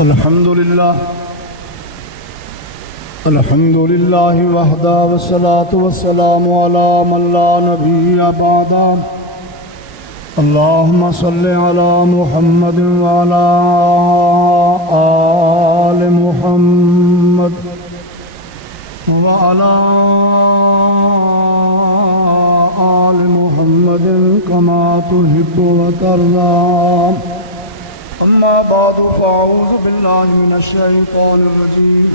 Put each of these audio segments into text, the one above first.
अल्हम्दुलिल्लाह वहदा वस्सलातु वस्सलामु अला मन ला नबिय्य बअदा। अल्लाहुम्मा सल्लि अला मुहम्मद व अला आलि मुहम्मद व अला आलि मुहम्मद कमा तुहिब्बु व तर्दा। अम्मा बादु फ़अऊज़ु बिल्लाहि मिनश शैतानिर रजीम।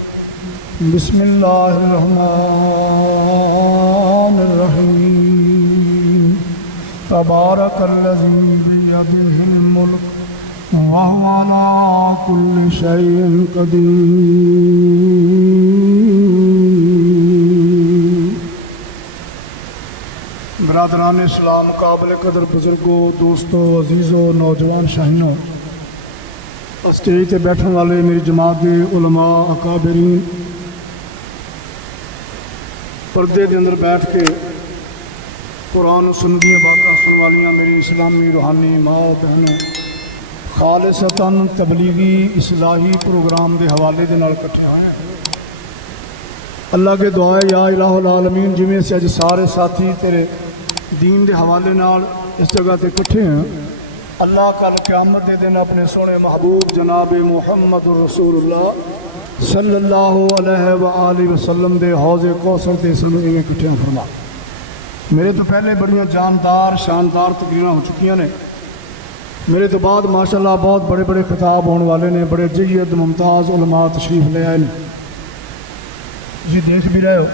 बिस्मिल्लाहिर्रहमानिर रहीम। तबारकल्लज़ी बियदिहिल मुल्क व हुवा अला कुल्लि शैइन क़दीर। बरादरान इस्लाम, काबिल कदर बुजुर्गों, दोस्तों, अजीज़ों, नौजवान शाहीनों, स्टेज पर बैठने वाले मेरी जमात के उलमा अकाबरीन, पर्दे के अंदर बैठ के कुरान सुन्नत दी बातें सुनने वालियां मेरी इस्लामी रूहानी माँ बहनों, खालिसतन तबलीगी इस्लाही प्रोग्राम के हवाले के नाल इकट्ठे होए हैं। अल्लाह के दुआ है या इलाहुल आलमीन, जिमें असीं अज सारे साथी तेरे दीन के हवाले नाल इस जगह पर इकट्ठे हैं, अल्लाह कल क़यामत के दिन अपने सोने महबूब जनाब मुहम्मद रसूलुल्लाह सल्लल्लाहु अलैहि व आलिहि वसल्लम दे हौज़े कौसर ते सानूं इवें इकट्ठे फरमा। मेरे तो पहले बड़ियां जानदार शानदार तकरीरां हो चुकी ने, मेरे तो बाद माशाअल्लाह बहुत बड़े बड़े खिताब होने वाले ने, बड़े जय्यद मुमताज़ उलमा तशरीफ़ ले आए ने। जी देख भी रहे हो,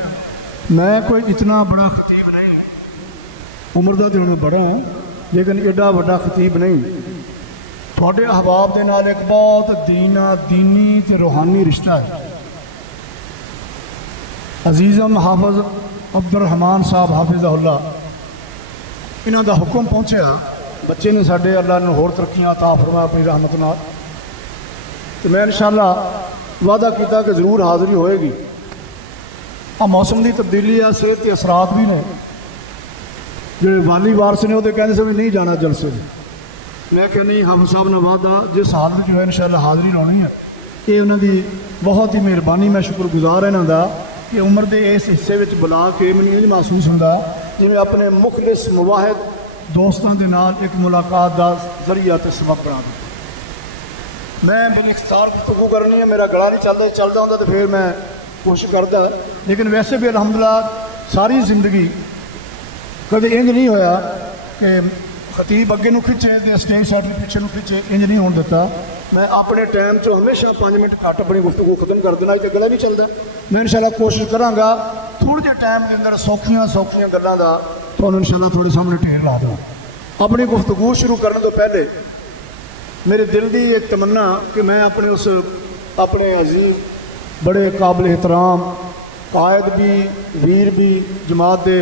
मैं कोई इतना बड़ा खतीब नहीं, उम्र का तो मैं बड़ा हाँ, लेकिन एडा बड़ा खतीब नहीं। थोड़े अहबाब के नाल एक बहुत दीनी ते रूहानी रिश्ता है। अजीज़म हाफिज़ अब्दुर्रहमान साहब हाफिज़हुल्लाह, इन्हां दा हुक्म पहुँचा, बच्चे ने साडे अल्लाह ने होर तरक्कियां अता फरमा अपनी रहमत नाल, तो मैं इंशाअल्लाह वादा किया कि जरूर हाज़री होएगी। मौसम की तब्दीली आ, सेहत के असरात भी ने। जो वाली वारस ने वो कहते से भी नहीं जाना जलसे में, मैं क्या नहीं, हम साहब ने वादा जिस हालत जो है इंशाअल्लाह हाज़री लानी है। ये उन्होंने बहुत ही मेहरबानी, मैं शुक्रगुजार इन्हों का कि उम्र के इस हिस्से में बुला के मैंने ये महसूस होंगे जिमें अपने मुखलिस मुवाहिद दोस्तों के नाल एक मुलाकात का जरिया तो सबब बना दिया। मैं मेरी इख्तियार गुफ्तगू करनी है, मेरा गला नहीं चलता होंगे तो फिर मैं कोशिश करता, लेकिन वैसे भी अल्हम्दुलिल्लाह सारी जिंदगी कभी इंज नहीं होया कि खतीब अगे नूं खिंचे तो स्टेज साइड पिछे नूं खिंचे, इंज नहीं होने दिता। मैं अपने टाइम चो हमेशा 5 मिनट घट अपनी गुफ्तगू खत्म कर देना, तो गला नहीं चलता। मैं इंशाअल्लाह कोशिश कराँगा थोड़े जे टाइम के अंदर सौखियां गल्लां दा तुहानूं इंशाअल्लाह थोड़े सामने ढेर ला दूँ। अपनी गुफ्तगू शुरू करने तो पहले मेरे दिल की एक तमन्ना कि मैं अपने उस अपने अजीज बड़े काबिल एहतराम कायद भी, वीर भी, जमात के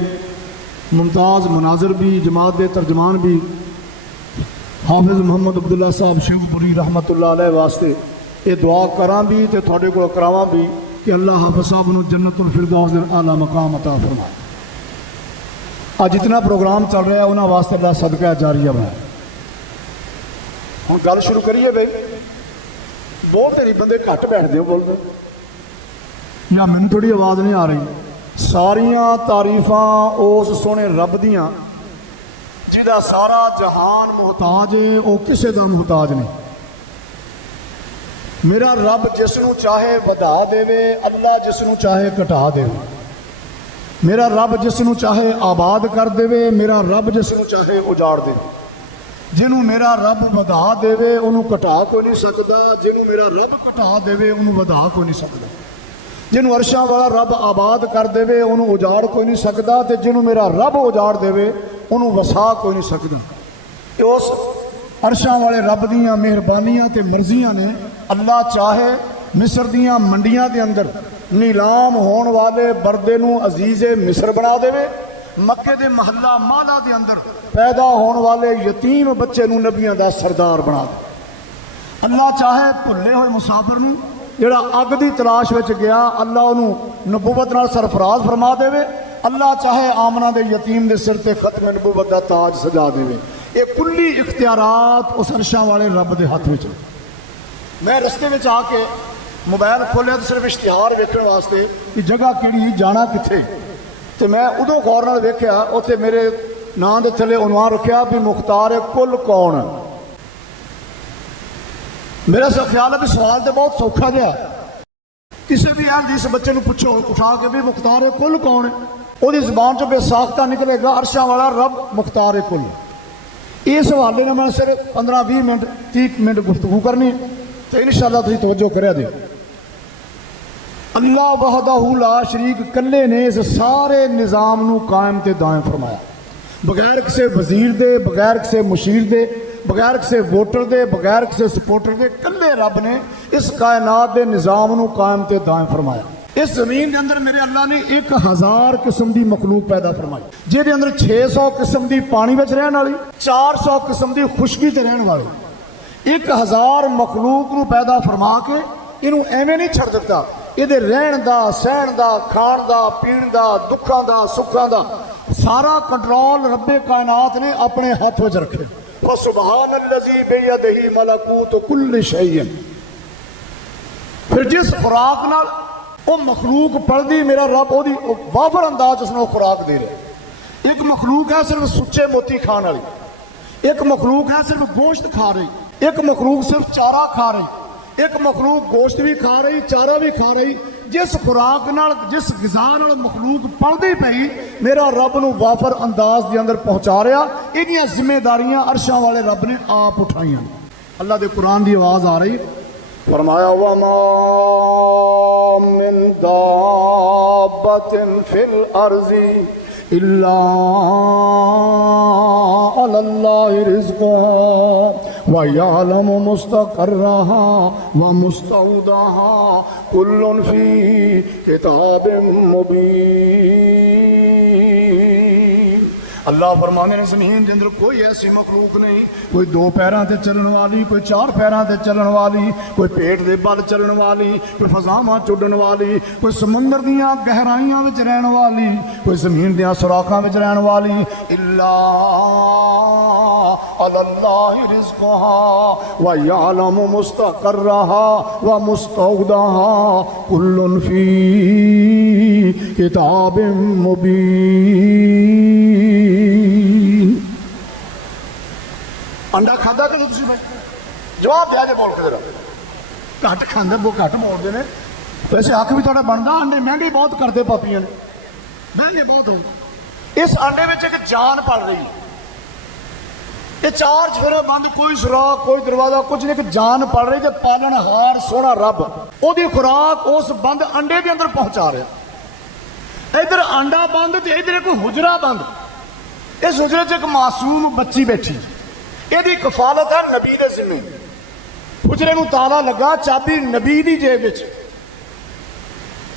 मुमताज़ मुनाजिर भी, जमात के तर्जमान भी, हाफिज़ मोहम्मद अब्दुल्ला साहब शिवपुरी रहमतुल्लाह अलैह वास्ते ये दुआ करा भी तो थोड़े को करावां भी कि अल्लाह हाफिज़ साहब नूं जन्नतुल फिरदौस दे आला मकाम अता फरमाए। आज जितना प्रोग्राम चल रहा है उन्होंने वास्ते अल्लाह सदका जारिया बनाए। हुण गल शुरू करिए भाई, बोलते नहीं बंदे घट बैठते हो बोलते, या मैनूं थोड़ी आवाज़ नहीं आ रही। सारिया तारीफां उस सोहने रब दियां जिहदा सारा जहान मुहताज है, वह किसी का मुहताज नहीं। मेरा रब जिसनों चाहे वधा देवे, अल्लाह जिसनों चाहे घटा देवे। मेरा रब जिसनों चाहे आबाद कर देवे, मेरा रब जिसनों चाहे उजाड़ देवे। जिन्हों मेरा रब वधा देवे उन्होंने घटा कोई नहीं सकता, जिन्हों मेरा रब घटा देवे उन्होंने वधा कोई नहीं सकता। जिन्होंने अरशां वाला रब आबाद कर देवे उन्होंने उजाड़ कोई नहीं सकता, तो जिन्होंने मेरा रब उजाड़ देवे उन्होंने वसा कोई नहीं सकता। उस अरशां वाले रब दियां मेहरबानियां ते मर्जियां ने अल्लाह चाहे मिस्र दियां मंडियां के अंदर नीलाम होने वाले बरदे नूं अजीज़े मिस्र बना देवे, मक्के के महल्ला माला के अंदर पैदा होने वाले यतीम बच्चे नूं नबियां दा सरदार बना दे। अल्लाह चाहे भुले हुए मुसाफिर नूं जिहड़ा अग की तलाश में गया, अल्लाह उन्होंने नबूवत नाल सरफराज फरमा देवे। अल्लाह चाहे आमना के यतीम के सिर पर खत्म नबूवत का ताज सजा देवे। ये कुल्ली इख्तियारात उस अरशां वाले रब के हाथ में। मैं रस्ते में आके मोबाइल खोलिया तो सिर्फ इश्तिहार वेखण वास्ते कि जगह किहड़ी जाना कित्थे, तो मैं उदों गौर नाल वेख्या उत्थे मेरे नां दे थल्ले उनवान रखिया भी मुख्तार कुल कौन। मेरा सा ख्याल है भी सवाल तो बहुत सौखा जिहा, किसी भी यार जिस बच्चे को पुछो उठा के भी मुख्तार कुल कौन है, वो जबान चो बेसाख्ता निकलेगा अरशा वाला रब मुख्तार कुल। इस हवाले ने मैं सिर्फ 15-20 मिनट 30 मिनट गुफ्तगू करनी, तो इंशाअल्लाह तुसीं तवज्जो करिया दिओ। अल्लाह वहदहू ला शरीक कल्ले ने इस सारे निज़ाम नूं कायम ते दायम फरमाया, बगैर किसी वजीर दे, बगैर किसी मुशीर दे, बगैर किसी वोटर दे, बगैर किसी सपोर्टर दे, कल्ले रब ने इस कायनात के निज़ाम नूं कायम ते दायम फरमाया। इस जमीन के अंदर मेरे अल्लाह ने 1000 किस्म की मखलूक पैदा फरमाई, जिहदे अंदर 600 किस्म की पानी विच रहण वाली, 400 किस्म की खुशकी ते रहण वाली, 1000 मखलूक नूं पैदा फरमा के इनू एवें नहीं छड़ दिता। इहदे रहण दा, सहण दा, खाण दा, पीण दा, दुखां दा, सुखां दा सारा कंट्रोल रब्बे कायनात ने अपने हाथ विच रखे। व सुबहानल्लज़ी बियदिही मलकूत कुल्लि शैइन। फिर जिस खुराक नाल वो मखलूक पलदी, मेरा रब ओदी वाफर अंदाज उसनों खुराक दे रहा। एक मखलूक है सिर्फ सुच्चे मोती खाने वाली, एक मखलूक है सिर्फ गोश्त खा रही, एक मखलूक सिर्फ चारा खा रही, एक मखलूक गोश्त भी खा रही, चारा भी खा रही। जिस खुराक नाल, जिस ग़िज़ा नाल मखलूक पलदी पई, मेरा रब नूं वाफर अंदाज के अंदर पहुँचा रहा। इहदियां जिम्मेदारियां अरशां वाले रब ने आप उठाइयां। अल्लाह के कुरान की आवाज़ आ रही, फरमाया वमा मिन दाब्बतिन फिल अर्ज़ि इल्ला अलल्लाहि रिज़्क़ुहा व यअलमु मुस्तक़र्रहा व मुस्तौदहा कुल्लुन फ़ी किताबिम मुबीन। अल्लाह फरमाने ने ज़मीन के अंदर कोई ऐसी मखलूक नहीं, कोई 2 पैरों से चलने वाली, कोई 4 पैरों से चलने वाली, कोई पेट के बल चलने वाली, कोई फजावां चुडन वाली, कोई समंदर दियां गहराइयां विच रहने वाली, कोई ज़मीन दियां सुराखां विच रहने वाली। इल्ला अलल्लाहि रिज़्क़ुहा व यअलमु मुस्तक़र्रहा व मुस्तौदहा कुल्लुन फ़ी किताबिम मुबीन। अंडा खादा कि तुसीं भाई जवाब दिया जे बोल के जरा। घट खांदे, वो घट मोड़ते हैं। वैसे हक भी थोड़ा बनता, अंडे महंगे बहुत करते पापियां ने, महंगे बहुत हो। इस अंडे में एक जान पल रही है, ये 4 चफेरे बंद, कोई सुराख, कोई दरवाजा, कुछ नहीं, एक जान पल रही। तो पालनहार सोहना रब ओदी खुराक उस बंद अंडे के अंदर पहुंचा रहा। इधर अंडा बंद तो इधर एक हुजरा बंद। इस हुजरे च एक मासूम बच्ची बैठी, यदी कफालत है नबी के जिम्मे। हुजरे नूं ताला लगा, चाबी नबी की जेब विच।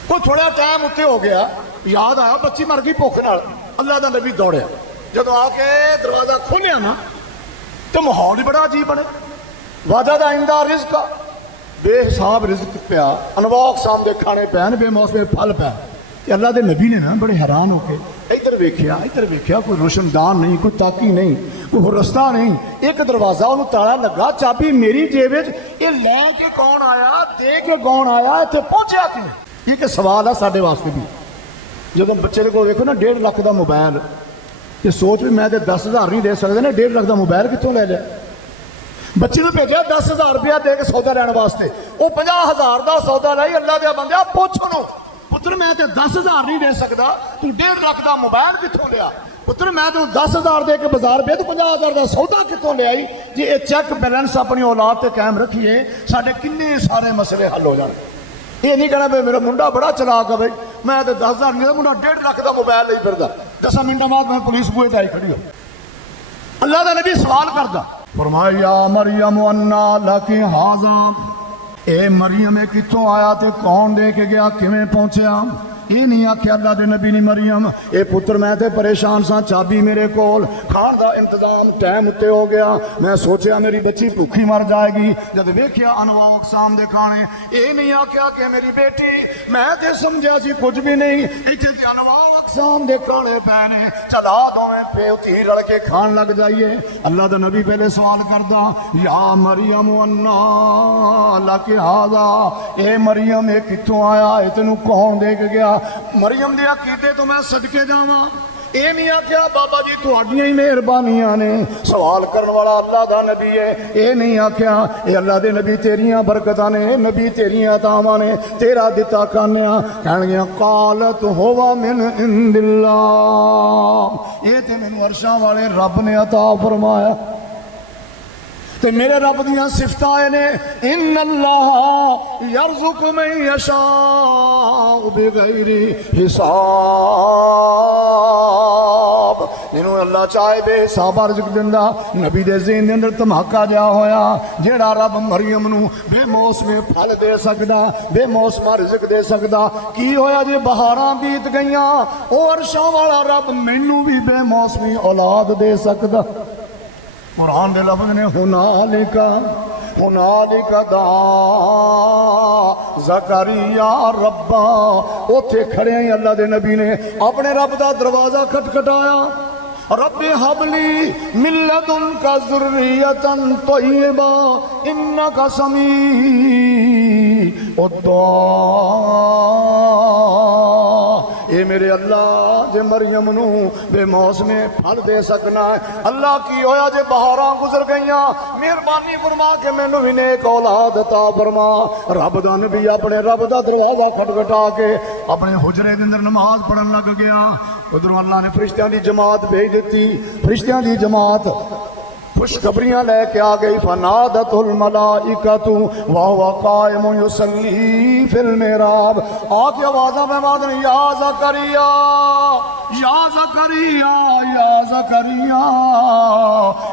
कोई थोड़ा टाइम उत्ते हो गया, याद आया बच्ची मर गई भुख नाल। अल्लाह का नबी दौड़िया, जदों आके दरवाजा खोलिया ना तो माहौल ही बड़ा अजीब बने। वाजा दा इंदा रिज़्क, बेहिसाब रिज़्क पिया, अनवा अक़साम दे खाने पैन, बेमौसमे फल पैन। अल्लाह के नबी ने ना बड़े हैरान होके इधर वेख्या, कोई रोशनदान नहीं, कोई ताकी नहीं, कोई रस्ता नहीं, एक दरवाजा उन्होंने ताला लगा, चाबी मेरी जेब विच। ये लैके कौन आया, दे के कौन आया, इत्थे पहुंचा किवें? एक सवाल है साडे वास्ते भी। जदों बच्चे को देखो ना 1.5 लाख का मोबाइल, ये सोच भी मैं तो 10,000 नहीं दे सकते ना, 1.5 लाख का मोबाइल कितों ले लिया? बच्चे को भेजा 10,000 रुपया दे के सौदा लैन वास्ते, वो 50,000 का सौदा लाई। अल्लाह दे बंदे पुछ नो पुत्र, मैं तो 10,000 नहीं दे सकता, तू 1.5 लाख का मोबाइल कितों लिया? पुत्र मैं तो 10,000 दे के बाजार पे, तो 50,000 का सौदा कितों ले आई? जी ये चेक बैलेंस अपनी औलाद से कायम रखिए, साढ़े किन्ने सारे मसले हल हो जाए। ये नहीं कहना भाई मेरा मुंडा बड़ा चलाक है, भाई मैं तो 10,000 नहीं, मुंडा 1.5 लाख का मोबाइल नहीं फिरदा। 10 मिनटों बाद मैं पुलिस बूहे ते आई खड़ी हो। अल्लाह का नबी सवाल करदा, फरमाया मरियम अन्ना लकी हाज़ा, ए मरियम कितों आया ते कौन दे के गया, किवें पहुंचया? ये नहीं आख्या अल्लाह के नबी ने मरियम ए पुत्र मैं तो परेशान सा, चाबी मेरे कोल, खान का इंतजाम टाइम उत्ते हो गया, मैं सोचा मेरी बच्ची भूखी मर जाएगी। जब वेख्या अनवा अक़साम दे खाने, ये नहीं आख्या कि मेरी बेटी, मैं तो समझा सी कुछ भी नहीं, इत्थे अनवा एहसान दे काले पै ने, चला दोवें प्यो धी रल के खान लग जाइए। अल्लाह दा नबी पहले सवाल करदा, या मरियम अन्ना लके हादा, ए मरियम ये कित्थों आया, ये तेनू कौन दे के गया? मरियम दे अकीदे तो मैं सदके जावां, ये नहीं आख्या बाबा जी तुहाडियां ही मेहरबानियां ने। सवाल करने वाला अल्लाह दा नबी है, ये नहीं आख्या ये अल्लाह दे नबी तेरियां बरकतां ने, नबी तेरियां अतावां ने, तेरा दिता कान्या। कहणगे कालत होवा मिन इंदिल्लाह, ये ते मैनू अरशां वाले रब ने अता फरमाया। ते मेरे रब दियां सिफतां ने, इन्नल्लाह यरज़ुक़ मन यशाअ बिग़ैरि हिसाब, जिन्हों अल्लाह चाहे बेहिसाब रिज़्क़ दिंदा। नबी दे ज़हन दे अंदर धमाका जिहा होया, जेड़ा रब मरियम नूं बेमौसमी फल दे सकदा, बेमौसमा रिज़्क़ दे सकदा, की होया जे बहारां बीत गईयां, ओ अरशां वाला रब मैनू भी बेमौसमी औलाद दे सकदा। कुरान दे लफ्ज़ ने हुनालिका हुनालिका दा ज़करिया रब्बा, उथे खड़े ही अल्लाह दे नबी ने अपने रब दा दरवाजा खटखटाया। रब्बे हबली मिन लदुनका ज़ुर्रियतन तय्यिबा इन्नका समीउद दुआ। ए मेरे अल्लाह जे मरियम नू बेमौसमे फल दे सकना है, अल्लाह की होया जे बहारां गुजर गईयां, मेहरबानी फरमा के मैनू भी नेक औलाद अता फरमा। रब दा नबी अपने रब दा दरवाजा खटखटा के अपने हुजरे दे अंदर नमाज पढ़न लग गया। उधरों अल्लाह ने फरिश्तियां दी जमात भेज दी, फरिश्तियां दी जमात खुशखबरियां लेके आ गई। फनादतुल मलाइकतु व हुवा कायमुन युसल्ली फिल मिहराब, आके आवाज़ां महमाद ने, या ज़करिया या ज़करिया या ज़करिया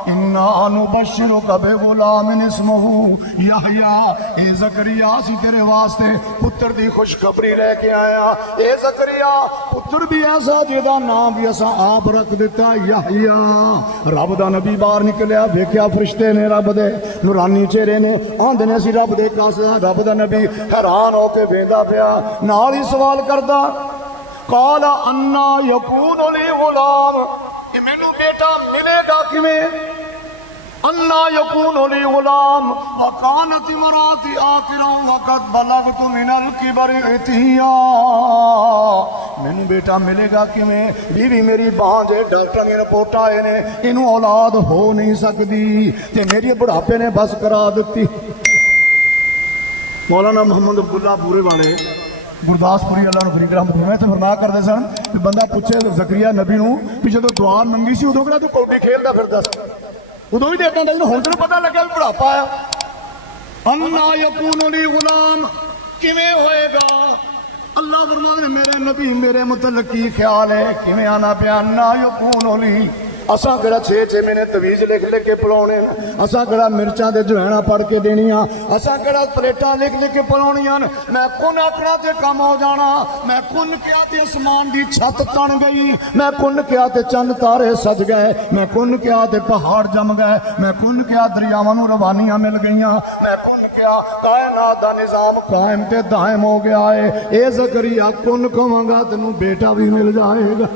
इन्ना नुबश्शिरुका बिग़ुलामिन इस्मुहु यहया। ए ज़करिया असीं तेरे वास्ते पुत्र दी खुशखबरी लेके आया। ए ज़करिया पुत्र भी ऐसा जिहदा नाम भी असां आप रख दिता यहया। रब दा नबी बाहर निकलिया, वेख्या फरिश्ते ने रब दे नूरानी चेहरे ने, आंदे ने असीं रब दे कास। रब दा नबी हैरान होके वेंदा पिया, नाल ही सवाल करदा, काला अन्ना यकूनु ली गुलाम, कि मैनू बेटा मिलेगा किवें? अन्ना यकूनु ली गुलाम व कानत इमराती आखिरन व कद बलगतु मिनल किबरि इतिया। मैनू बेटा मिलेगा किवें? बीवी मेरी बांझ है, डॉक्टर ने रिपोर्ट आए ने इनू औलाद हो नहीं सकती, ते मेरी बुढ़ापे ने बस करा दी। मौलाना मोहम्मद अब्दुल्ला बूरे वाले गुरदासपुरी अल्लाह फरीद रहमत फरमाए तो फरमाया करते सन कि बंदा पूछे ज़करिया नबी नूं कि जो दुआ मंगी सी उदों किहड़ा तू कौडी खेलदा फिरदा सी, उदों ही देता था, हुण तैनूं पता लग्या भी बुढ़ापा आया। अन्ना यकूनु ली गुलाम, किवें होएगा? अल्लाह फरमांदे ने मेरे नबी मेरे मुतल्लिक की ख्याल है, किवें आना पिया? अन्ना यकूनु ली, असा किहड़ा 6-6 महीने तवीज लिख लिख के पिलाने, असा किहड़ा मिर्चां दे जवैना पढ़ के देनियां, असा किहड़ा प्लेटां लिख लिख के पिलाउणियां। मैं कुन आखना ते काम हो जाना, मैं कुन किया ते आसमान दी छत तन गई, मैं कुन किया ते चंद तारे सज गए, मैं कुन किया ते पहाड़ जम गए, मैं कुन किया दरियावां नूं रवानियां मिल गईयां, मैं कुन किया कायनात दा निजाम कायम ते दायम हो गया है। ए ज़करिया कुन कहांगा तैनूं बेटा भी मिल जाएगा।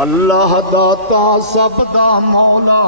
अल्लाह दाता सब दा मौला,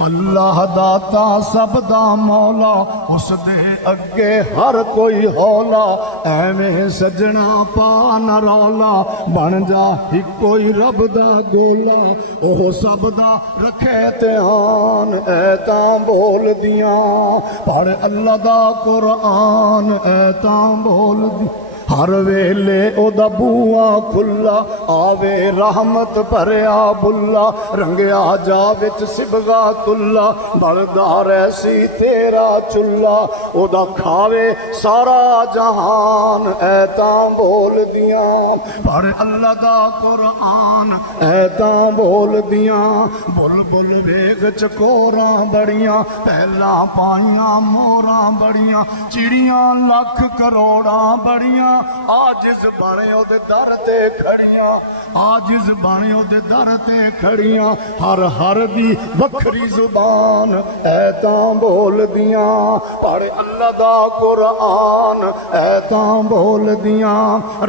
अल्लाह दाता सब दा मौला, उस दे अगे हर कोई हौला, एवें सजना पा न रौला, बन जा ही कोई रब दा गोला, ओह सब दा रखे ध्यान, ऐ तां बोल दियां पढ़ अल्लाह दा कुरान, ऐ तां बोल दी। हर वेले ओदा बूआ खुला, आवे रहमत भरिया बुला, रंगया जा विच सिबगा तुला, बलदा रैसी तेरा चुला, ओदा खावे सारा जहान, ऐ तां बोल दियां पर अल्लाह दा कुरान, ऐ तां बोल दियां। बुल बुल वेग चकोरां बड़ियां, पहला पाइयां मोरां बड़ियां, चिड़ियां लख करोड़ां बड़ियां, आजिज़ बने ओदे दर ते खड़ियां, आजिज बाणी ओदे दर ते खड़ियां हर हर दी वखरी जुबान ऐतां बोल दियां पढ़ अल्लाह दा कुरान ऐतां बोल दियां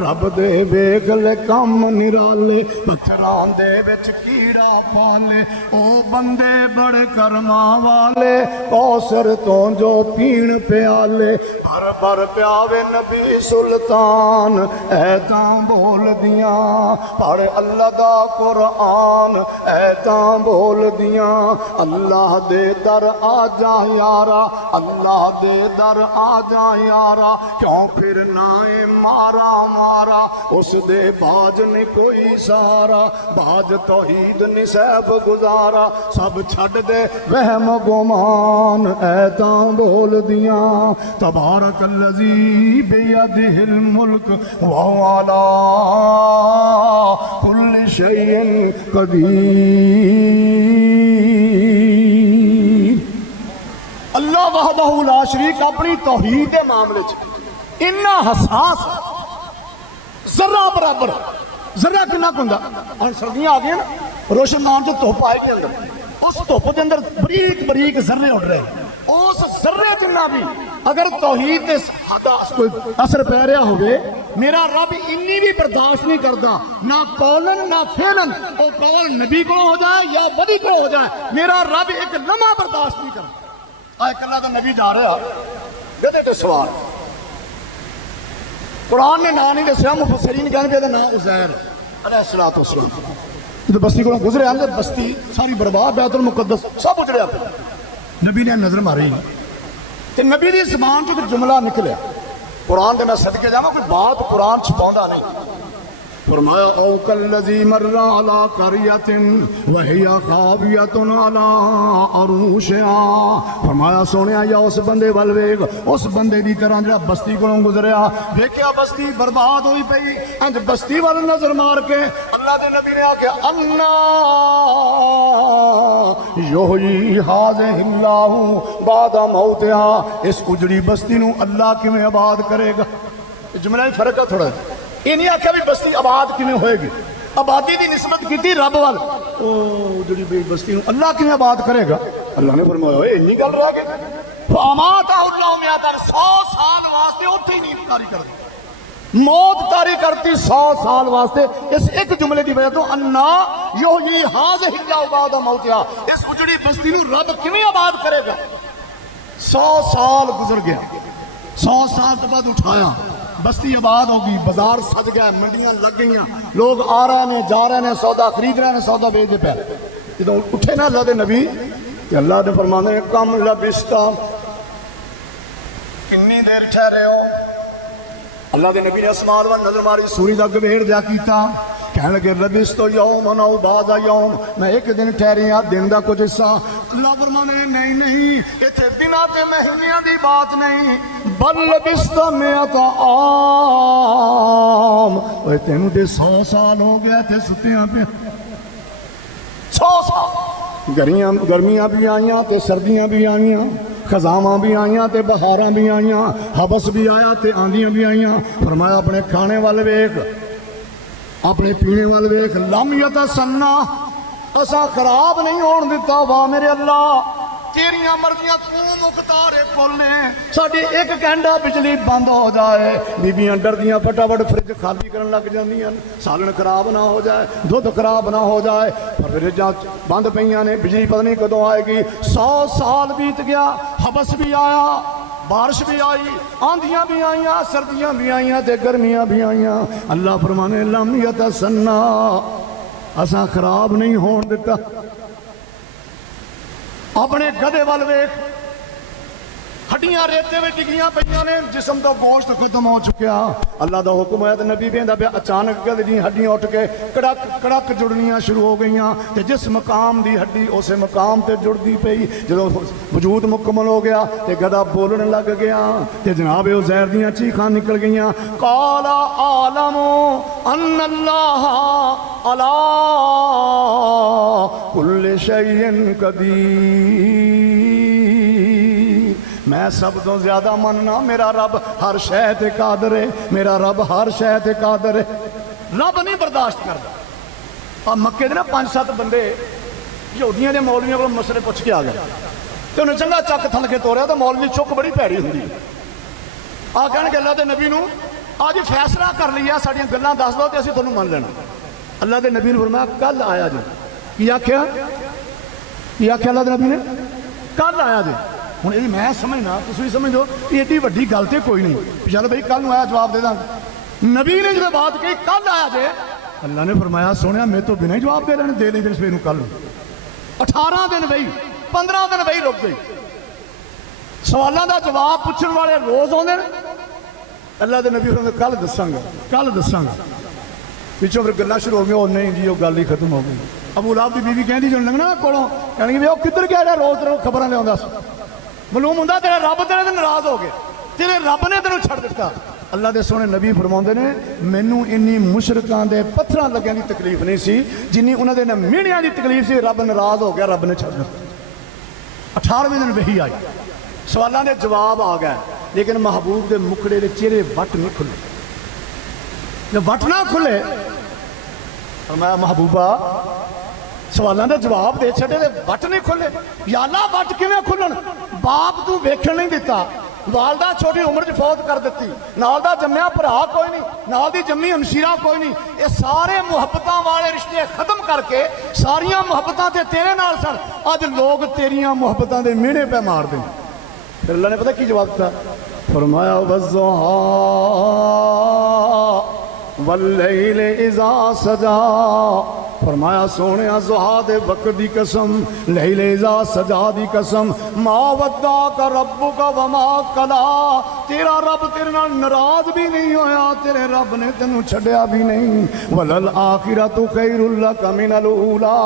रब दे वेखले कम निराले पत्थरां दे विच कीड़ा पाले ओ बंदे बड़े कर्मा वाले कौसर तो जो पीण प्याले भर भर प्यावे नबी सुल्तान ऐतां बोल दियां पढ़ अल्लाह दा कुरान ऐतां बोल दियां अल्लाह दे दर आ जा यारा अल्लाह दे दर आ जा यारा क्यों फिर नाए मारा मारा उस दे बाज ने कोई सहारा बाज तौहीद ने सैफ गुजारा सब छड़ दे वहम गुमान ऐतां बोल दियां तबारक अल्लज़ी बियदिहिल मुल्क व हुवा अला कुल्लि शैइन कदीर। अल्लाह वहदहू ला शरीक अपनी तौहीद के मामले इन्ना हसास जरा बराबर जरा कितना होंदा सर्दियां आ गई ना रोशन मान तो धुप आएगी अंदर उस धुप के अंदर बरीक बरीक जर्रे उड़ रहे उस जर्रे जिन्ना भी अगर तौहीद दे कोई असर पै रहा हो मेरा रब इन्नी भी बर्दाश्त नहीं करता ना कौलन ना फेलन वो कौल नबी को हो जाए या वली को हो जाए मेरा रब एक लम्हा बर्दाश्त नहीं करता। आज कल्ला तो नबी जा रहा गधे ते सवार कुरान ने ना नहीं दसिया मुफस्सिरीन कहते ना उज़ैर अलैहिस्सलातु वस्सलाम तो बस्ती को गुजरे आंदे बस्ती सारी बर्बाद बैतुल मुकद्दस सब उजड़िया पे नबी ने नजर मारी ते नबी दी ज़बान चों एक जुमला निकलिया कुरान दे मैं सदके जावां कोई बात कुरान छुपाउंदा नहीं फरमाया औ कल्लज़ी मर्रा अला क़रियतिन व हिया ख़ावियतुन अला अरूशिहा फरमाया सोनिया या उस बंदे वल वेख उस बंदे दी तरह जिहड़ा बस्ती कोलों गुजरिया वेखिया बस्ती बर्बाद होई पई अंज बस्ती वल नजर मार के अल्लाह दे नबी ने आख्या अन्ना युहयी हाज़िहिल्लाहु बादा मौतिहा इस उजड़ी बस्ती नूं अल्लाह किवें आबाद करेगा। जुमला ही फर्क है थोड़ा ये नहीं आख्या भी बस्ती आबाद किवें होएगी आबादी की निस्बत की रब वाल जी बस्ती अल्लाह किवें आबाद करेगा अल्लाह ने फरमाया इन्नी गल रह गई 100 साल वास्ते उत्थे नींद तारी कर दी मौत तारी करती 100 साल वास्ते इस एक जुमले की वजह तो अन्ना युहयी हाज़िहिल्लाहु बादा मौतिहा इस उजड़ी बस्ती नूं रब किवें आबाद करेगा। 100 साल गुजर गया 100 साल तो बाद उठाया बस्ती आबाद होगी बाजार सज गया मंडियां लग गई लोग आ रहे हैं जा रहे हैं सौदा खरीद रहे हैं सौदा बेचते पे जो उठे ना अल्लाह के नबी तो अल्लाह ने फरमाने कम लबिस्ता कितनी देर ठहरे हो अल्लाह के नबी ने आसमान व नजर मारी सूरज का गवेड़ जा किया कह लगे लबिस तो यौम नौ बाजा यौम मैं एक दिन ठहरी हाँ दिन का कुछ हिस्सा अल्लाह फरमाने नहीं नहीं इतने दिन ते महीनों की बात नहीं बल लबिस तो मैं तो आम तेन तो 100 साल हो गया थे सुतिया पे 100 साल गर्मियां भी आईया तो सर्दियां भी आईया खजावां भी आईया तो बहारां भी आईया हबस भी आया तो आंधियां भी आईया फरमाया अपने खाने वाल वेख अपने पीने वाल वेख लमियत सन्ना असा खराब नहीं होने दिता वाह मेरे अल्लाह तेरिया मर्जियां तू मुख्तार खोले साडी एक घंटा बिजली बंद हो जाए बीबियां डरदियां फटाफट फ्रिज खाली करन लग जांदियां सालन खराब ना हो जाए दुध खराब ना हो जाए पर फ्रिजां बंद पईयां ने बिजली पता नहीं कदों आएगी 100 साल बीत गया हबस भी आया बारिश भी आई आंधियां भी आईया सर्दियां भी आईया ते गर्मियां भी आईया अल्लाह फरमाने लमियत सन्ना असा खराब नहीं होने दिता। अपने गधे वाल वेख हड्डियां रेते में डिगियां पईयां ने जिसम का गोश्त खत्म हो चुका अल्लाह का हुक्म है तो नबी कहता पे अचानक गधे दी हड्डियां उठ के कड़क कड़क जुड़नियां शुरू हो गई तो जिस मकाम की हड्डी उस मकाम से जुड़ती पई जो वजूद मुकम्मल हो गया तो गधा बोलन लग गया तो जनाब उज़ैर दियां चीखां निकल गई काला आलमो अन्नल्लाह अला कुल्लि शैइन कदीर मैं सब तो ज्यादा मनना मेरा रब हर शह ते कादर है मेरा रब हर शह ते कादर है रब नहीं बर्दाश्त करता आ मक्के दे ना 5-7 बंदे यहूदियों के मौलवियों को मसले पुछ के आ गए तो उन्हें चंगा चक थल के तोड़िया तो मौलवी चुक बड़ी भैड़ी होंगी आ कह अल्लाह के नबी नूं अज फैसला कर लिया साड़ियां गल्लां दस दो तो असीं तुहानूं मान लेना। अल्लाह के नबी ने फरमाया कल आया जी। की आख्या अल्लाह के नबी ने कल आया जी। हुण ये मैं समझना तुसीं समझो एडी वड्डी गल तो कोई नहीं चल बई कल आया जवाब दे दांगे। नबी ने जो बात कही कल आया जे अल्लाह ने फरमाया सोने मेरे तो बिना ही जवाब दे लेने दे नहीं फिर सवेर कल 18 दिन बई 15 दिन बई रुक गई। सवालों का जवाब पूछने वाले रोज आते हैं। अल्लाह के नबी कल दसांगा पिछों फिर गल्लां शुरू हो गई नहीं जी वो गल ही खत्म हो गई। अबू लाहब की बीवी कहती जो लगना ना कोलों कहनी भी वो किधर गया रहा रोज तेरे खबर लिया मालूम होंगे तेरे रब तेरे नाराज हो गए तेरे रब ने तेन छड़ दिता। अल्लाह के सोने नबी फरमाते ने मैनू इन्नी मुशरकां दे पत्थरां लग्यां दी तकलीफ नहीं सी जिन्नी उन्हां दे मीणियां दी तकलीफ सी। रब नाराज हो गया रब ने छड़ दिता। 18वें दिन वही आई सवालों के जवाब आ गए लेकिन महबूब के मुखड़े के चेहरे वट नहीं खुले। जब वट ना खुले मैं महबूबा सवालों का जवाब दे छड़े वट नहीं खुले। या अल्लाह वट किवें खुलन बाप तू वेखण नहीं दिता वालदा छोटी उम्र च फौत कर दी नाल दा जम्मिया भरा कोई नहीं नाल दी जम्मी हमशीरा कोई नहीं। ये सारे मुहब्बतां वाले रिश्ते खत्म करके सारियां मुहब्बतां ते तेरे नाल सन अज लोग तेरियां मुहब्बतां दे मिहणे पे मार दें। फिर अल्लाह ने पता की जवाब दिता फरमाया वज़्ज़ुहा वल्लैलि इज़ा सजा। फरमाया सोने ज़ुहा दे वक्त दी कसम लैले इज़ा सजा दी कसम मा वद्दाका रब्बुका व मा कला। तेरा रब तेरे नाल नाराज भी नहीं होया तेरे रब ने तेनू छड्या भी नहीं। वलल आखिरतु खैरुल लका मिनल ऊला।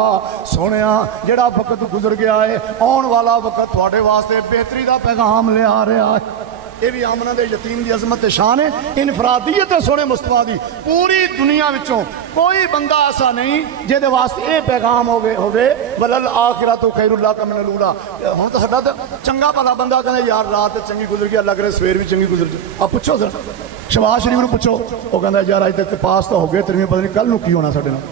सोनिया जेड़ा वक्त गुजर गया है आने वाला वक्त तुहाडे वास्ते बेहतरी दा पैगाम ले आ रहा है। ये भी आमना दे यतीम की अजमत शान है इनफरादियत है सोने मुस्तफा दी। पूरी दुनिया विचों कोई बंदा ऐसा नहीं जिहदे वास्ते ये पैगाम होवे वलल आखिरतु खैरुल लका मिनल ऊला। हुण तां साडा तां चंगा भला बंदा कहंदा यार रात चंगी गुजर गई लग रहा सवेर भी चंगी गुजर गई। आप पुछो सर शहबाज शरीफ नूं पुछो वो कहंदा यार अज तक पास तो हो गए तेरे पता नहीं कल नूं की होना साडे नाल।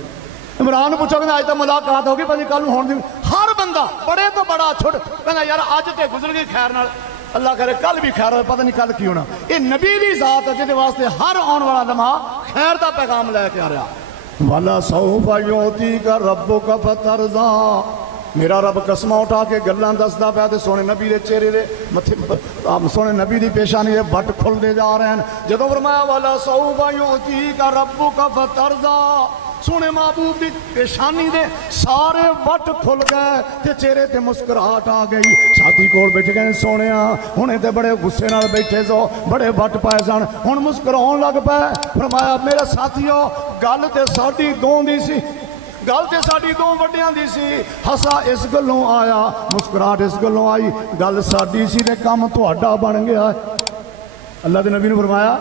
इमरान नूं पुछो कहंदा अज तक मुलाकात हो गई पता नहीं कल नूं होण दी। हर बंदा बड़े तो बड़ा छुट कहंदा यार अज ते गुजर गई खैर नाल अल्लाह करे कल भी खैर हो पता नहीं कल की होना। ये नबी की जात है जिहदे वास्ते हर आने वाला लम्हा खैर का पैगाम लैके आ रहा। वाला सौफा युतीका रब्बुका फतरज़ा। मेरा रब कसमां उठा के गल्लां दसदा पिया ते सोने नबी के चेहरे दे मथे सोने नबी की पेशानी के वट खुलते जा रहे हैं। जदों फरमाया वाला सौफा युतीका रब्बुका फतरज़ा सोने महबूब की पेशानी दे सारे वट खुल गए ते चेहरे ते मुस्कुराहट आ गई। साथी कोल बैठे गए सोने हुणे ते बड़े गुस्से नाल बैठे सो बड़े वट पाए सन हुण मुस्कुराउण लग पाए। फरमाया मेरे साथियों गल ते साडी दों दी सी गल ते साडी दो वड्डियां दी सी। हसा इस गल्लों आया मुस्कुराहट इस गल्लों आई गल साडी सी ते काम तुहाडा बन गया। अल्लाह के नबी ने फरमाया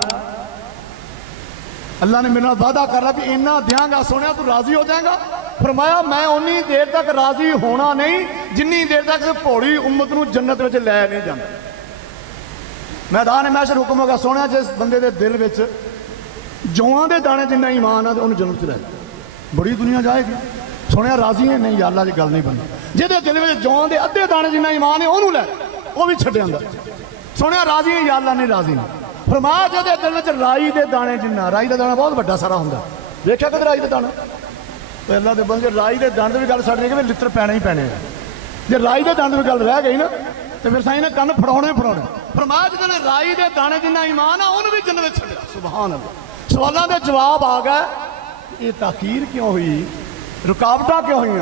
अल्लाह ने मेरे नाल वादा कर रहा भी इन्ना देंगा सोने तू राजी हो जाएगा। फरमाया मैं उन्नी देर तक राजी होना नहीं जिन्नी देर तक भोली उम्मत नूं जन्नत में लै नहीं जाता। मैदान महशर हुक्म होगा सोने जिस बंदे के दिल में जौआं के दाने जिन्ना ईमान है उन्हें जन्नत लै बड़ी दुनिया जाएगी। सोने राजी है नहीं अल्लाह की गल नहीं बननी। जिहदे दिल में जौआं के अद्धे दाने जिन्ना ईमान है उन्होंने लै वो भी छड्ड आंदा। सोने राजी है या अल्लाह नहीं राजी नहीं। फरमाया जो दिल में राई के दाने जिन्ना राई का दाना बहुत बड़ा सारा होंगे देखा कद राई का दाना अल्लाह के बंदे राई के दंद भी गल छड़ कि लित्र पैने ही पैने जे राई के दंद भी गल रह गई ना तो फिर साईं ने कन्न फड़ाने फड़ाने। फरमाया जो राई के दाने जिन्ना ईमान आ उन्होंने भी जन्नत छड्डिया। सुभान अल्लाह। सवालों के जवाब आ गए ये ताकीर क्यों हुई रुकावटां क्यों हुई।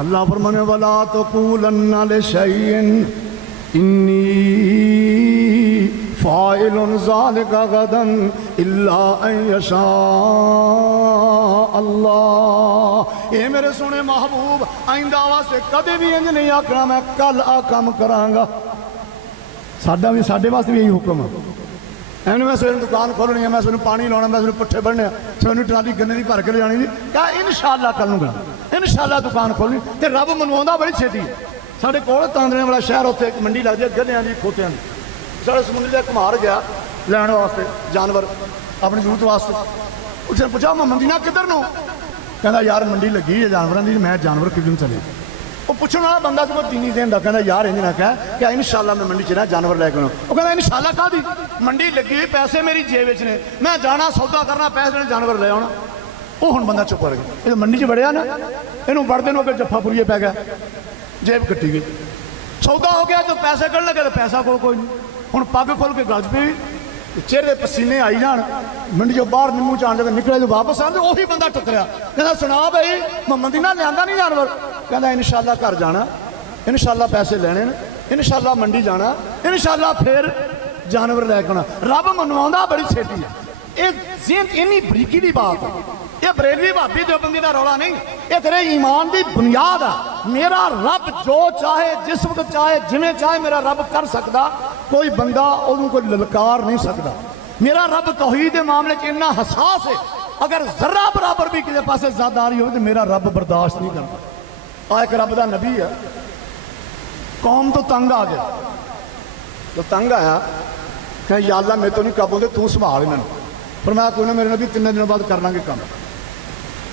अल्लाह फरमाने वाला तक़ूलन्ना लिशैइन इन्नी फ़ाइलुन ज़ालिका गदन इल्ला अन यशा अल्लाह। ये मेरे सोने महबूब आइंदा वास्ते कदे भी इंज नहीं आखना मैं कल आ काम करांगा। साडा भी साडे वास्ते भी यही हुक्म है। एवं मैं सवेरे दुकान खोलनी है मैं सवेरे पानी लाना मैं सवेरे पुट्ठे बढ़ने सवेरे ट्राली गन्ने की भर के ले जानी थी क्या इंशाअल्लाह कल नूं इंशाअल्लाह दुकान खोलनी तो रब मनवाउंदा बड़ी छेती। साडे कोल तांदरे वाला शहर उत्थे एक मंडी लगदी है गन्नियां दी खोतियां दी। साढ़े समुद्र का कुमार गया लैन वास्ते जानवर अपनी जरूरत वास्ते उसने पूछा मैं मंदी ना किधर नूं कहता यार मंडी लगी है जानवरों की, मैं जानवर किदन चले। वो पूछने वाला बंदा जो 3 दिन का कहता यार इंज ना कह क्या इंशाल्लाह मैं मंडी च ना जानवर लैके आना। वो कहता इंशाल्लाह कहा दी मंडी लगी हुई, पैसे मेरी जेब च ने, मैं जाना सौदा करना, पैसे ने जानवर ले आना। वो हुण बंदा चुप कर गया। ये मंडी च वड़िया ना, इनू वड़दे नूं अगे जफ्फा पुरीए पै गया, जेब कट्टी गई। सौदा हो गया, जो पैसे कढ़ लगे तो पैसा कोई नहीं। हुण पग खोल के गल पई, चेहरे पसीने आई जान, मंडी चो बाहर मूँह च आने जगह निकले जो वापस आते, उही बंदा टुकरिया। कहता सुना भाई मोहम्मद ना लिया नहीं जानवर। कहता इंशाल्लाह घर जाना, इंशाल्लाह पैसे लेने, इंशाल्लाह मंडी जाना, इंशाल्लाह फिर जानवर लैके आना। रब मनवाउंदा बड़ी छेती है। ये इन्नी बरीकी की बात है। ये बरेलवी भाभी देवबंदी का रौला नहीं, ये तेरे ईमान की बुनियाद है। मेरा रब जो चाहे जिस वक्त चाहे जिमें चाहे मेरा रब कर सकता, कोई बंदा उन्होंने कोई ललकार नहीं सकता। मेरा रब तौहीद के मामले च इन्ना हसास है, अगर जरा बराबर भी किसी पासे ज़ादारी हो तो मेरा रब बर्दाश्त नहीं करता। एक रब का नबी है, कौम तो तंग आ गया, तो तंग आया कह या अल्लाह मेरे तो नहीं काबू होंदे, तू संभाल इन्होंने। फरमाया कोई ना मेरे नबी 3 दिनों बाद कर लांगे काम।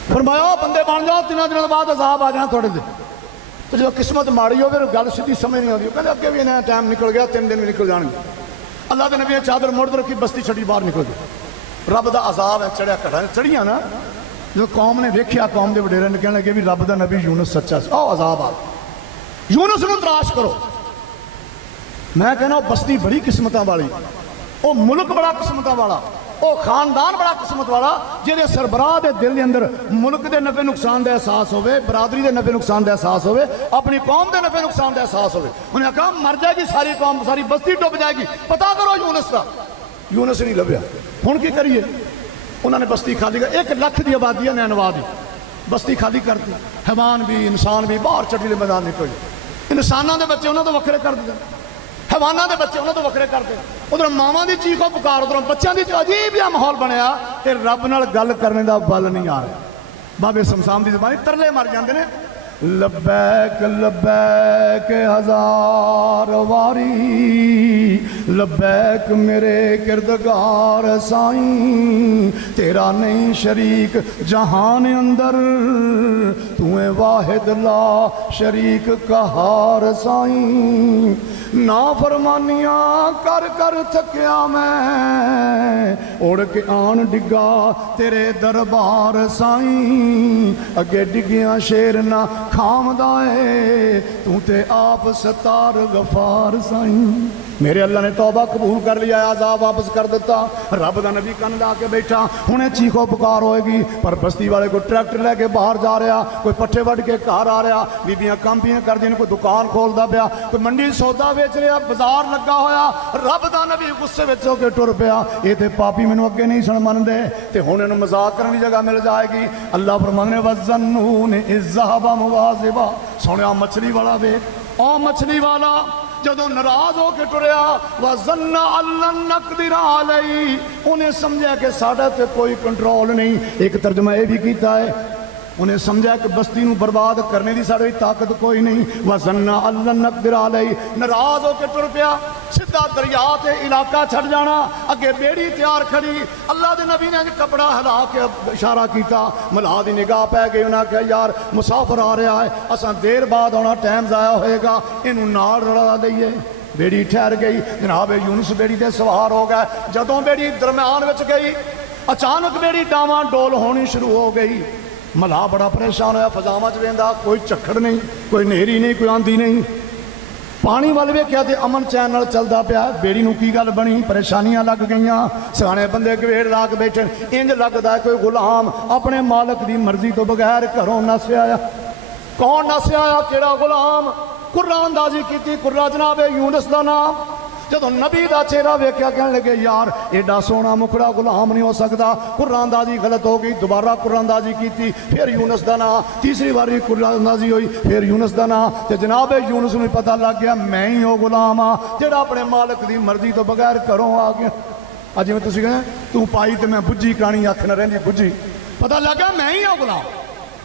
फरमाया बंदे बन जाओ, 3 दिनों बाद अजाब आ जाना थोड़े दिन। तो जो किस्मत माड़ी हो फिर गल सीधी समझ नहीं आती। कहते अगे भी इन्हें टाइम निकल गया, 3 दिन भी निकल जाएंगे। अल्लाह के नबी ने चादर मुड़ रखी, बस्ती छड़ी बाहर निकल गई। रब का अजाब है, चढ़िया घड़ा चढ़िया ना। जो कौम ने वेख्या, कौम के वडेरे ने कहने लगे भी रब का नबी यूनुस सच्चा सी। आओ अजाब आ, यूनुस नूं तलाश करो। मैं कहना बस्ती बड़ी किस्मतां वाली, वो मुल्क बड़ा किस्मतां वाला, वो खानदान बड़ा किस्मत वाला, जिहदे सरबराह के दिल के अंदर मुल्क के नफे नुकसान का एहसास होवे, बरादरी के नफे नुकसान का एहसास होवे, अपनी कौम के नफे नुकसान का एहसास होवे। उन्हें कहा मर जाएगी सारी कौम, सारी बस्ती डुब जाएगी, पता करो यूनुस का। यूनुस नहीं लभ्या। हुण की करिए? उन्होंने बस्ती खाली कर, 1 लाख की आबादी है नैनवा की, बस्ती खाली कर दी। हैवान भी इंसान भी बाहर चढ़ी मैदान निकल गए। इंसानों के बच्चे उन्होंने तो वक्रे कर दिए, हैवाना के बच्चे उन्होंने तो वक्रे कर दिए। उधर मावां की चीखो पुकार, उधर बच्चों की अजीब जिहा माहौल बनया, तो रब नाल गल करने का बल नहीं आ रहा। बाबे शमशान की जबानी तरले मर जाते हैं, लब्बैक लब्बैक हज़ार वारी, लब्बैक मेरे किरदगार साईं, तेरा नहीं शरीक जहान अंदर, तू वाहिद ला शरीक कहार साईं। ना फरमानियां कर कर थकिया मैं, उड़ के आन डिगा तेरे दरबार साईं, अगे डिगिया शेर ना खामदा है, तू ते आप सतार गफार साईं। मेरे अल्लाह ने तौबा कबूल कर लिया, आजाब वापस कर दिता। रब का नबी कन ला के बैठा, हुणे चीखो पुकार होएगी, पर बस्ती वाले कोई ट्रैक्टर लैके बाहर जा रहा, कोई पट्ठे वढ़ के घर आ रहा, बीबियां कांबियां कर दी, कोई दुकान खोलता पाया, कोई मंडी सौदा बेच रहा, बाजार लगा होया। रब का नबी गुस्से में होकर टुर पिया, ये तो पापी मैनू अगे नहीं सुन मनते, तो हुण इन्हूं मजाक करने की जगह मिल जाएगी। अल्लाह फरमांदे ने वज़न्नून इज़ ज़हबा मुवाज़िबा, सुनिया मछली वाला वे, ओ मछली वाला जदों नाराज होकर टुरिया, वज़न्ना अल्लन नक़दिर अलैहि, उन्हें समझा कि साडा ते कोई कंट्रोल नहीं। एक तर्जमा यह भी किया है, उन्हें समझा कि बस्ती नूं बर्बाद करने की साड़ी ताकत कोई नहीं। वज़न्ना अल्लन नक़दिर अलैहि, नाराज होकर टुर पिया, सीधा दरिया ते इलाका छड़ जाना, अगे बेड़ी तैयार खड़ी। अल्लाह के नबी ने कपड़ा हिला के इशारा किया, मलाह की निगाह पै गई। उन्हें कहा यार मुसाफिर आ रहा है, असां देर बाद आना, टाइम ज़ाया होएगा, इनू नाल रला दईए। बेड़ी ठहर गई, जनाब यूनुस बेड़ी ते सवार हो गए। जदों बेड़ी दरम्यान विच गई, अचानक बेड़ी डावां डोल होनी शुरू हो गई। मलाह बड़ा परेशान होया, फजावां च वेंदा, कोई झक्खड़ नहीं, कोई नेरी नहीं, कोई आंधी नहीं। पानी वाल वेख्या तो अमन चैन नाल चलदा पिया। बेड़ी नूं की गल बनी, परेशानियां लग गईयां, सियाणे बंदे गवेड़ ला के बैठे। इंज लगदा कोई गुलाम अपने मालक की मर्जी तो बगैर घरों नस आया। कौन नस आया, केड़ा गुलाम? कुर्रा अंदाजी की, कुर्रा जनाब यूनुस का नाम। जदों नबी का चेहरा वेख्या, कहने लगे यार एडा सोहना मुखड़ा गुलाम नहीं हो सकता। कुर्रानंदाजी गलत हो गई, दोबारा कुर्रानंदाजी की, फिर यूनुस का नाम, तीसरी बारी कुर्रानंदाजी हुई, फिर यूनुस का नाम। तो जनाब यूनुस नूं पता लग गया मैं ही वो गुलाम हाँ जिहड़ा अपने मालक की मर्जी तो बगैर घरों आ गया। अज जिवें तुसीं कहना तू पाई तो मैं बुझी कहानी अख न रहिंदी बुझी, पता लग गया मैं ही हाँ गुलाम।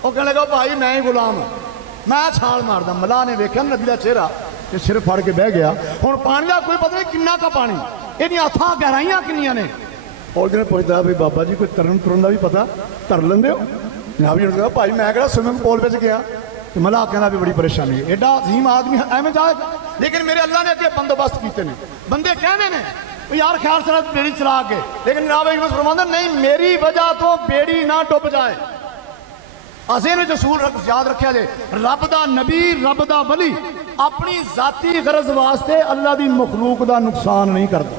वो कहने लगा भाई मैं ही गुलाम, मैं छाल मारदा। मलाह ने वेख्या नबी का चेहरा ते सिर फड़ के बह गया। हुण पानी का कोई पता नहीं किन्ना का पानी, इहदियां अथां गहराइयां किन्नियां ने। और दिन पुछदा भी बाबा जी कोई तरन तुरन का भी पता, तर लेंदे हो? जनाब यूनुस कहा भाई मैं कहा स्विमिंग पूल में गया तो मलाह कहना भी बड़ी परेशानी है, एडा अजीम आदमी एवं जाएगा। लेकिन मेरे अल्लाह ने अगे बंदोबस्त किए ने, बंदे कहते हैं यार ख्याल से बेड़ी चला के, लेकिन जनाब यूनुस फरमांदा नहीं मेरी वजह तो बेड़ी ना डुब जाए। असें जसूल याद रखा जे रब दा नबी रब दा वली अपनी जाती गरज वास्ते अल्लाह की मखलूक का नुकसान नहीं करता,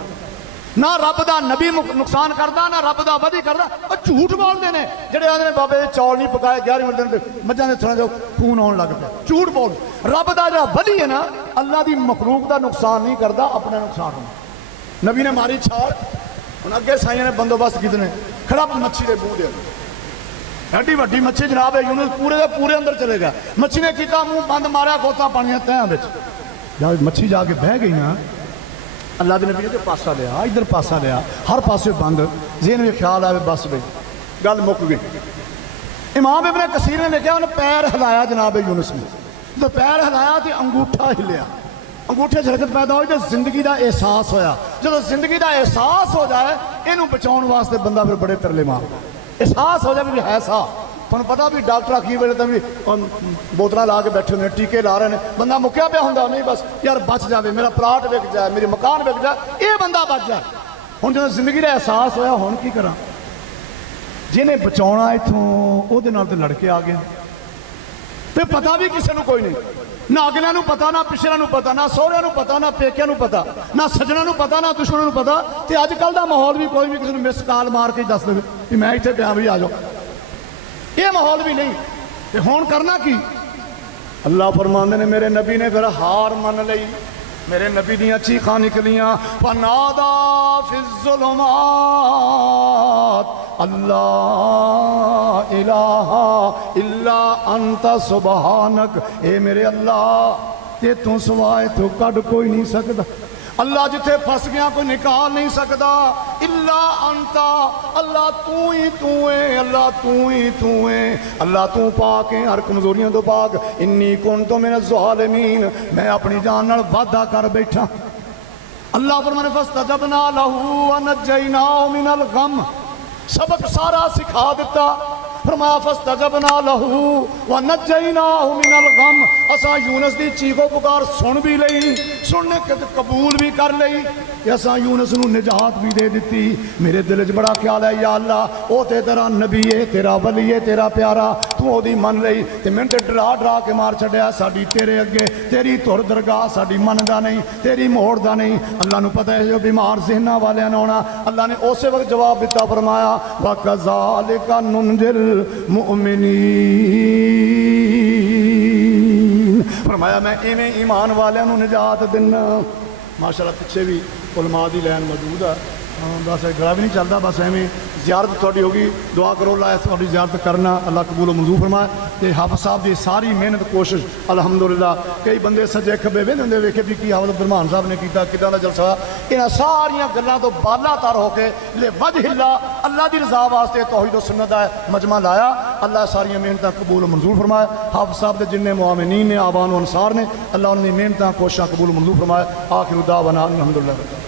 ना रब दा नबी नुकसान करता ना रब दा वली करता। झूठ बोलते हैं जेडे आते हैं बाबे चौल नहीं पकाए 11वें दिन मझां दे थणा जो खून आउण लग पिया, झूठ बोल। रब दा जिहड़ा वली है ना अल्लाह की मखलूक का नुकसान नहीं करता, अपना नुकसान होना। नबी ने मारी छाल, हुण अगे साइयां ने बंदोबस्त कीते ने, खड़ा मच्छी के मूँह दे एडी वड्डी मच्छी जनाब यूनुस पूरे के पूरे अंदर चले गया। मच्छी ने किया मूँह बंद मारिया, गोता पानिया तह जब मच्छी जाके बह गई ना अल्लाह के नबी ने पासा लिया, इधर पासा लिया, हर पासे बंद। जेन में ख्याल आए बस बई गल मुक गई। इमाम इब्ने कसीर ने लिखा उन्हें पैर हिलाया जनाब यूनुस ने, तो पैर हिलाया तो अंगूठा हिलिया, अंगूठे च हरकत पैदा हुई तो जिंदगी का एहसास होया। जो जिंदगी का एहसास हो जाए इनू बचाने वास्ते बंदा फिर बड़े तरले मारदा, एहसास हो जाए भी है सा। तुम पता भी डॉक्टर आखी वेले तो भी बोतल ला के बैठे होंगे, टीके ला रहे हैं, बंदा मुक्या पिया होंगे नहीं बस यार बच जाए, मेरा प्लाट विक जाए, मेरे मकान विक जाए, ये बंदा बच जाए। हुण जो जिंदगी का एहसास होया हुण की करा, जिन्हें बचाना इथों उहदे नाल ते लड़के आ गया। तो पता भी किसी को कोई नहीं, ना अगलियां नूं पता, ना पिछलियां नूं पता, ना सोहरियां नूं पता, ना पेकियां नूं पता, ना सज्जनां नूं पता, ना दुश्मनां नूं पता। तो अजकल का माहौल भी कोई भी किसी मिस कॉल मार के दस दे कि मैं इत्थे पिया भी आ जाओ, ये माहौल भी नहीं। तो हुण करना की? अल्लाह फरमांदे ने मेरे नबी ने फिर हार मन लई, मेरे नबी दियां चीखां निकलियां, फनादा फिज़्ज़ुलुमात अल्लाह इलाहा इल्ला अंता सुबहानक। ए मेरे अल्लाह ते तू सवाए तो कड कोई नहीं सकता, अल्लाह जिथे फस गया कोई निकाल नहीं सकता। इल्ला अंता अल्लाह तू ही तू है, अल्लाह तू ही तू है, अल्लाह तू पाक है हर कमजोरियों तो पाक। इन्नी कुंतु मिन ज़ालिमीन, मैं अपनी जान नाल वादा कर बैठा। अल्लाह फरमाने फस्तजबना लहू व नज्जयनाहु मिनल गम, सबक सारा सिखा दिता। फरमाया फस्तजबना लहू व नज्जयनाहु मिनल गम, असा यूनुस की चीखो पुकार सुन भी लई, सुनने कबूल भी कर लई, असा यूनुस नूं निजात भी दे दी। मेरे दिल च बड़ा ख्याल है या अल्लाह वो ते तेरा नबी है, तेरा वली है, तेरा प्यारा, तू ओदी मन लई ते मैनूं ते डरा डरा के मार छड्या। साडी तेरे अगे तेरी धुर दरगाह साडी मनदा नहीं, तेरी मोड़दा नहीं। अल्लाह नूं पता है जो बीमार ज़हनां वालियां ने आउणा, अल्लाह ने उस वक्त जवाब दिता, फरमाया व कज़ालिका नुनजिल मुमिनीन, फरमाया मैं इवें ईमान वालियां नूं निजात दिना। माशाअल्लाह पिछे भी उलमा दी लैन मौजूद है, बस गला भी नहीं चलता, बस एवें जियारत थोड़ी होगी, दुआ करो अल्लाह थोड़ी जियारत करना अल्लाह कबूल मंजूर फरमाए। तो हाफिज़ साहब की सारी मेहनत कोशिश अल्हम्दुलिल्लाह, कई बंदे सज्जे खब्बे वेंदे होंदे वेखे भी की हाफिज़ अब्दुल साहब ने किया किदां दा जलसा। इन्हां सारियां गल्लां तो बालातर होकर ले वजहिल्लाह अल्लाह की रज़ा वास्ते तौहीद व सुन्नत दा मजमा लाया। अल्लाह सारियां मेहनतां कबूल मंजूर फरमाए। हाफिज़ साहब के जिन्ने मुआमिनीन ने आवान व अंसार ने, अल्लाह उन्होंने मेहनतां कोशिशां कबूल मंजूर फरमाए। आखिर दावाना अल्हम्दुलिल्लाह।